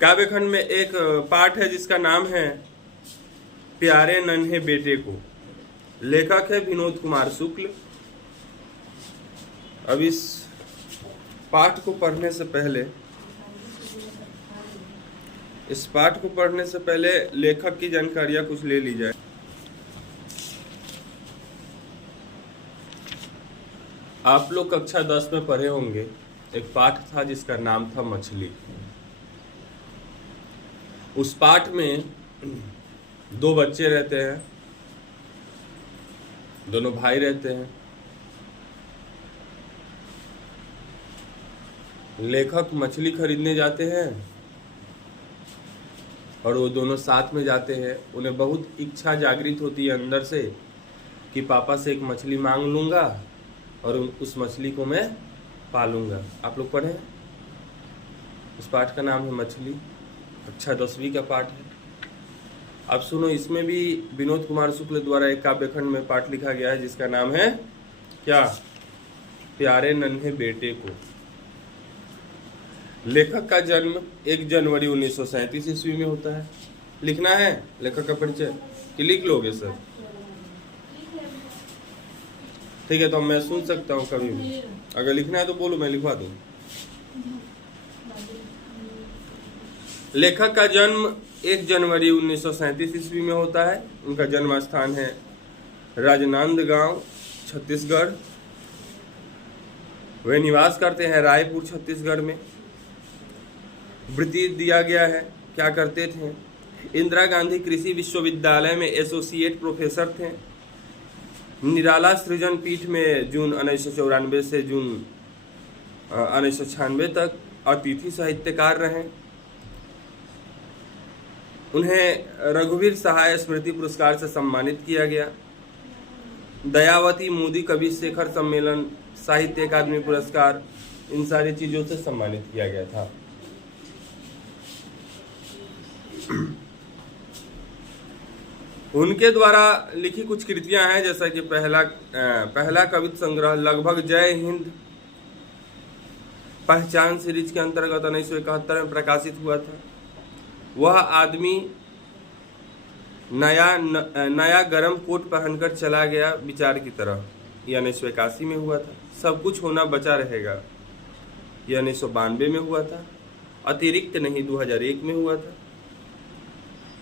काव्यखंड में एक पाठ है जिसका नाम है प्यारे नन्हे बेटे को। लेखक है विनोद कुमार शुक्ल। अब इस पाठ को पढ़ने से पहले लेखक की जानकारियां कुछ ले ली जाए। आप लोग कक्षा 10 में पढ़े होंगे, एक पाठ था जिसका नाम था मछली। उस पाठ में दो बच्चे रहते हैं, दोनों भाई रहते हैं। लेखक मछली खरीदने जाते हैं और वो दोनों साथ में जाते हैं। उन्हें बहुत इच्छा जागृत होती है अंदर से कि पापा से एक मछली मांग लूंगा और उस मछली को मैं पालूंगा। आप लोग पढ़े? उस पाठ का नाम है मछली। कक्षा 10वीं का पाठ है। अब सुनो, इसमें भी विनोद कुमार शुक्ल द्वारा एक काव्यखंड में पाठ लिखा गया है जिसका नाम है क्या? प्यारे नन्हे बेटे को। लेखक का जन्म 1 जनवरी 1937 ईस्वी में होता है। लिखना है लेखक का परिचय कि लिख लोगे सर? ठीक है, तो मैं सुन सकता हूँ कभी भी। अगर लिखना है तो बोलो, मैं लिखवा दूँ। लेखक का जन्म 1 जनवरी 1937 ईस्वी में होता है। उनका जन्म स्थान है राजनांदगांव, छत्तीसगढ़। वे निवास करते हैं रायपुर, छत्तीसगढ़ में। वृत्ति दिया गया है, क्या करते थे? इंदिरा गांधी कृषि विश्वविद्यालय में एसोसिएट प्रोफेसर थे। निराला सृजन पीठ में जून 1994 से जून 1996 तक अतिथि साहित्यकार रहे। उन्हें रघुवीर सहाय स्मृति पुरस्कार से सम्मानित किया गया। दयावती मोदी कवि शेखर सम्मेलन, साहित्य अकादमी पुरस्कार, इन सारी चीजों से सम्मानित किया गया था। उनके द्वारा लिखी कुछ कृतियां हैं, जैसा कि पहला कविता संग्रह लगभग जय हिंद पहचान सीरीज के अंतर्गत 1971 में प्रकाशित हुआ था। वह आदमी नया गरम कोट पहनकर चला गया विचार की तरह, यह 1981 में हुआ था। सब कुछ होना बचा रहेगा, यह 1992 में हुआ था। अतिरिक्त नहीं 2001 में हुआ था।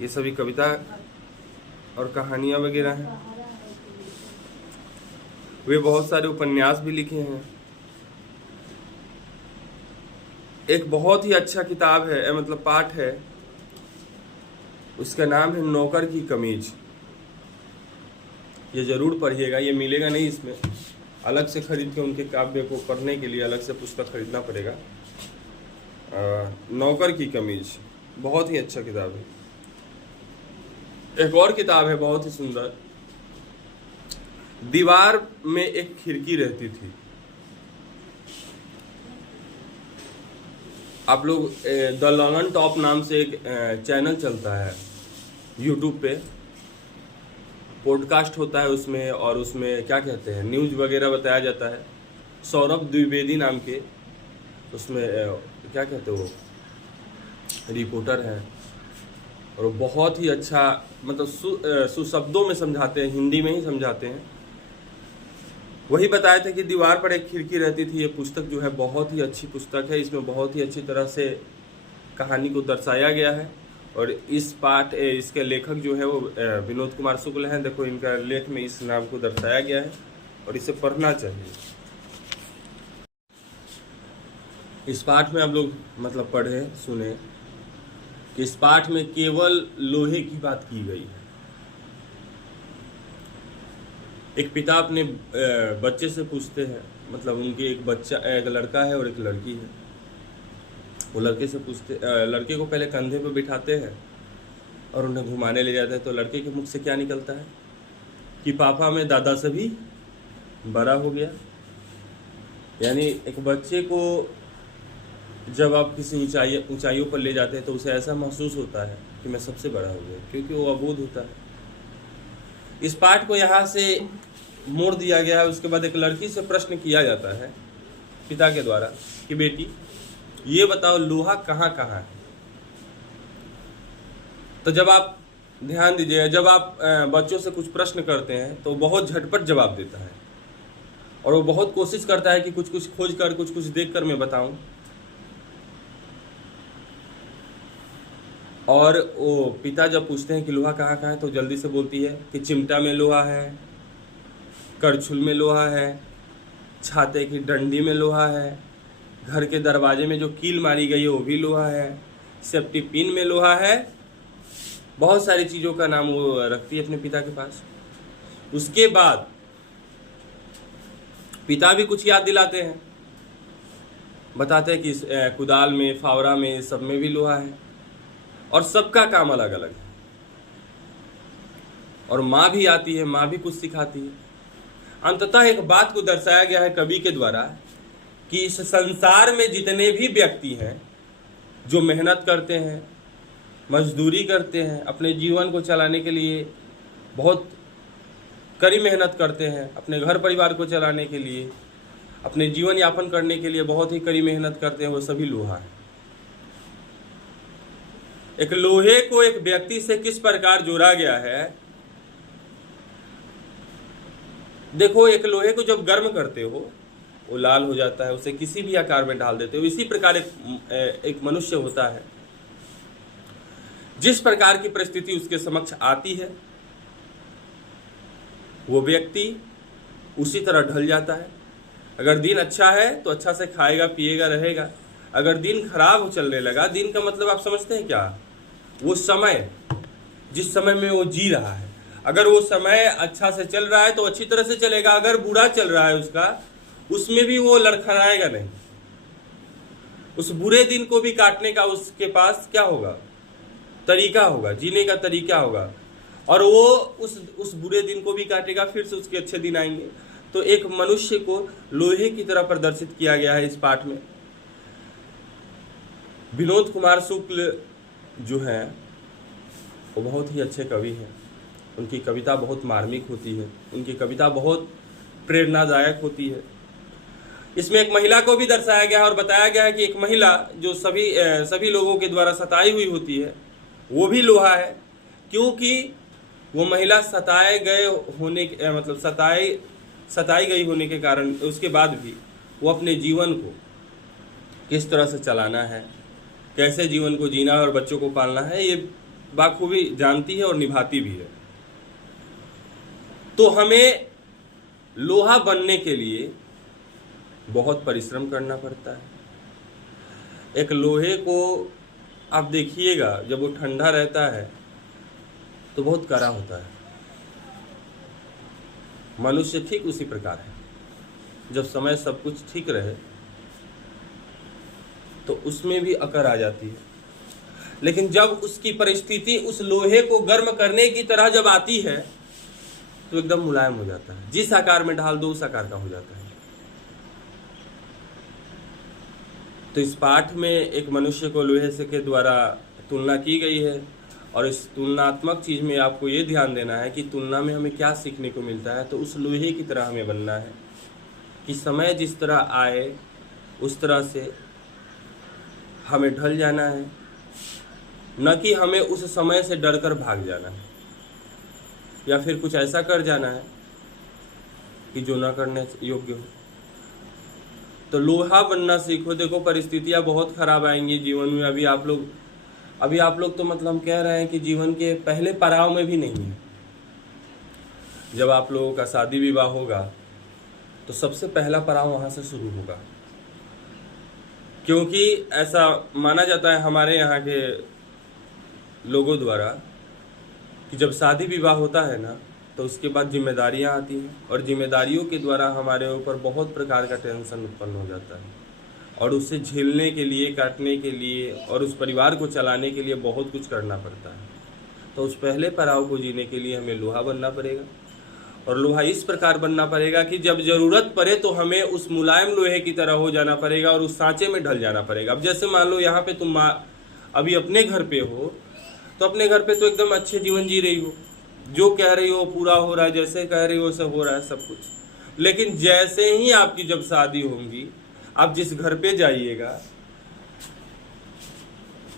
ये सभी कविता और कहानियां वगैरह हैं। वे बहुत सारे उपन्यास भी लिखे हैं। एक बहुत ही अच्छा किताब है, मतलब पाठ है, उसका नाम है नौकर की कमीज। ये जरूर पढ़िएगा, ये मिलेगा नहीं इसमें, अलग से खरीद के उनके काव्य को पढ़ने के लिए अलग से पुस्तक खरीदना पड़ेगा। नौकर की कमीज बहुत ही अच्छा किताब है। एक और किताब है बहुत ही सुंदर। दीवार में एक खिड़की रहती थी। आप लोग द लॉलन टॉप नाम से एक चैनल चलता है यूट्यूब पे, पॉडकास्ट होता है उसमें, और उसमें क्या कहते हैं, न्यूज वगैरह बताया जाता है। सौरभ द्विवेदी नाम के उसमें क्या कहते हो, रिपोर्टर हैं, और बहुत ही अच्छा, मतलब सुशब्दों में समझाते हैं, हिंदी में ही समझाते हैं। वही बताए थे कि दीवार पर एक खिड़की रहती थी। ये पुस्तक जो है बहुत ही अच्छी पुस्तक है। इसमें बहुत ही अच्छी तरह से कहानी को दर्शाया गया है। और इसके लेखक जो है वो विनोद कुमार शुक्ल हैं। देखो, इनका लेख में इस नाम को दर्शाया गया है और इसे पढ़ना चाहिए। इस पाठ में आप लोग मतलब पढ़े सुने कि इस पाठ में केवल लोहे की बात की गई है। एक पिता अपने बच्चे से पूछते हैं, मतलब उनके एक लड़का है और एक लड़की है। वो लड़के से पूछते, लड़के को पहले कंधे पे बिठाते हैं और उन्हें घुमाने ले जाते हैं। तो लड़के के मुख से क्या निकलता है कि पापा मैं दादा से भी बड़ा हो गया। यानी एक बच्चे को जब आप किसी ऊंचाइयों पर ले जाते हैं तो उसे ऐसा महसूस होता है कि मैं सबसे बड़ा हो गया, क्योंकि वो अबोध होता है। इस पाठ को यहाँ से मोड़ दिया गया है। उसके बाद एक लड़की से प्रश्न किया जाता है पिता के द्वारा कि बेटी ये बताओ लोहा कहाँ कहाँ है। तो जब आप ध्यान दीजिए, जब आप बच्चों से कुछ प्रश्न करते हैं तो बहुत झटपट जवाब देता है और वो बहुत कोशिश करता है कि कुछ कुछ खोज कर, कुछ कुछ देख कर मैं बताऊं। और वो पिता जब पूछते हैं कि लोहा कहाँ कहाँ है तो जल्दी से बोलती है कि चिमटा में लोहा है, करछुल में लोहा है, छाते की डंडी में लोहा है, घर के दरवाजे में जो कील मारी गई है वो भी लोहा है, सेफ्टी पिन में लोहा है। बहुत सारी चीज़ों का नाम वो रखती है अपने पिता के पास। उसके बाद पिता भी कुछ याद दिलाते हैं, बताते हैं कि कुदाल में, फावड़ा में, सब में भी लोहा है और सबका काम अलग अलग है। और माँ भी आती है, माँ भी कुछ सिखाती है। अंततः एक बात को दर्शाया गया है कवि के द्वारा कि इस संसार में जितने भी व्यक्ति हैं जो मेहनत करते हैं, मजदूरी करते हैं, अपने जीवन को चलाने के लिए बहुत कड़ी मेहनत करते हैं, अपने घर परिवार को चलाने के लिए, अपने जीवन यापन करने के लिए बहुत ही कड़ी मेहनत करते हैं, वो सभी लोहा है। एक लोहे को एक व्यक्ति से किस प्रकार जोड़ा गया है, देखो, एक लोहे को जब गर्म करते हो वो लाल हो जाता है, उसे किसी भी आकार में डाल देते हो। इसी प्रकार एक मनुष्य होता है, जिस प्रकार की परिस्थिति उसके समक्ष आती है वो व्यक्ति उसी तरह ढल जाता है। अगर दिन अच्छा है तो अच्छा से खाएगा, पिएगा, रहेगा। अगर दिन खराब चलने लगा, दिन का मतलब आप समझते हैं क्या, वो समय जिस समय में वो जी रहा है, अगर वो समय अच्छा से चल रहा है तो अच्छी तरह से चलेगा, अगर बुरा चल रहा है उसका, उसमें भी वो लड़खड़ाएगा नहीं। उस बुरे दिन को भी काटने का उसके पास क्या होगा, तरीका होगा, जीने का तरीका होगा, और वो उस बुरे दिन को भी काटेगा, फिर से उसके अच्छे दिन आएंगे। तो एक मनुष्य को लोहे की तरह प्रदर्शित किया गया है इस पाठ में। विनोद कुमार शुक्ल जो है वो बहुत ही अच्छे कवि हैं। उनकी कविता बहुत मार्मिक होती है, उनकी कविता बहुत प्रेरणादायक होती है। इसमें एक महिला को भी दर्शाया गया है और बताया गया है कि एक महिला जो सभी लोगों के द्वारा सताई हुई होती है वो भी लोहा है, क्योंकि वो महिला सताए गए होने मतलब सताई गई होने के कारण उसके बाद भी वो अपने जीवन को किस तरह से चलाना है, कैसे जीवन को जीना है और बच्चों को पालना है, ये बाखूबी जानती है और निभाती भी है। तो हमें लोहा बनने के लिए बहुत परिश्रम करना पड़ता है। एक लोहे को आप देखिएगा, जब वो ठंडा रहता है तो बहुत कड़ा होता है। मनुष्य ठीक उसी प्रकार है, जब समय सब कुछ ठीक रहे तो उसमें भी अकड़ आ जाती है, लेकिन जब उसकी परिस्थिति उस लोहे को गर्म करने की तरह जब आती है तो एकदम मुलायम हो जाता है। जिस आकार में ढाल दो उस आकार का हो जाता है। तो इस पाठ में एक मनुष्य को लोहे से के द्वारा तुलना की गई है, और इस तुलनात्मक चीज़ में आपको ये ध्यान देना है कि तुलना में हमें क्या सीखने को मिलता है। तो उस लोहे की तरह हमें बनना है कि समय जिस तरह आए उस तरह से हमें ढल जाना है, न कि हमें उस समय से डरकर भाग जाना है या फिर कुछ ऐसा कर जाना है कि जो ना करने योग्य हो। तो लोहा बनना सीखो। देखो, परिस्थितियाँ बहुत खराब आएंगी जीवन में। अभी आप लोग तो मतलब हम कह रहे हैं कि जीवन के पहले पड़ाव में भी नहीं है। जब आप लोगों का शादी विवाह होगा तो सबसे पहला पड़ाव वहाँ से शुरू होगा, क्योंकि ऐसा माना जाता है हमारे यहाँ के लोगों द्वारा कि जब शादी विवाह होता है ना तो उसके बाद जिम्मेदारियाँ आती हैं, और जिम्मेदारियों के द्वारा हमारे ऊपर बहुत प्रकार का टेंशन उत्पन्न हो जाता है, और उससे झेलने के लिए, काटने के लिए और उस परिवार को चलाने के लिए बहुत कुछ करना पड़ता है। तो उस पहले पड़ाव को जीने के लिए हमें लोहा बनना पड़ेगा, और लोहा इस प्रकार बनना पड़ेगा कि जब ज़रूरत पड़े तो हमें उस मुलायम लोहे की तरह हो जाना पड़ेगा और उस सांचे में ढल जाना पड़ेगा। अब जैसे मान लो यहाँ पे तुम अभी अपने घर पे हो, तो अपने घर पे तो एकदम अच्छे जीवन जी रही हो, जो कह रही हो पूरा हो रहा है, जैसे कह रही हो सब हो रहा है सब कुछ। लेकिन जैसे ही आपकी जब शादी होगी, आप जिस घर पे जाइएगा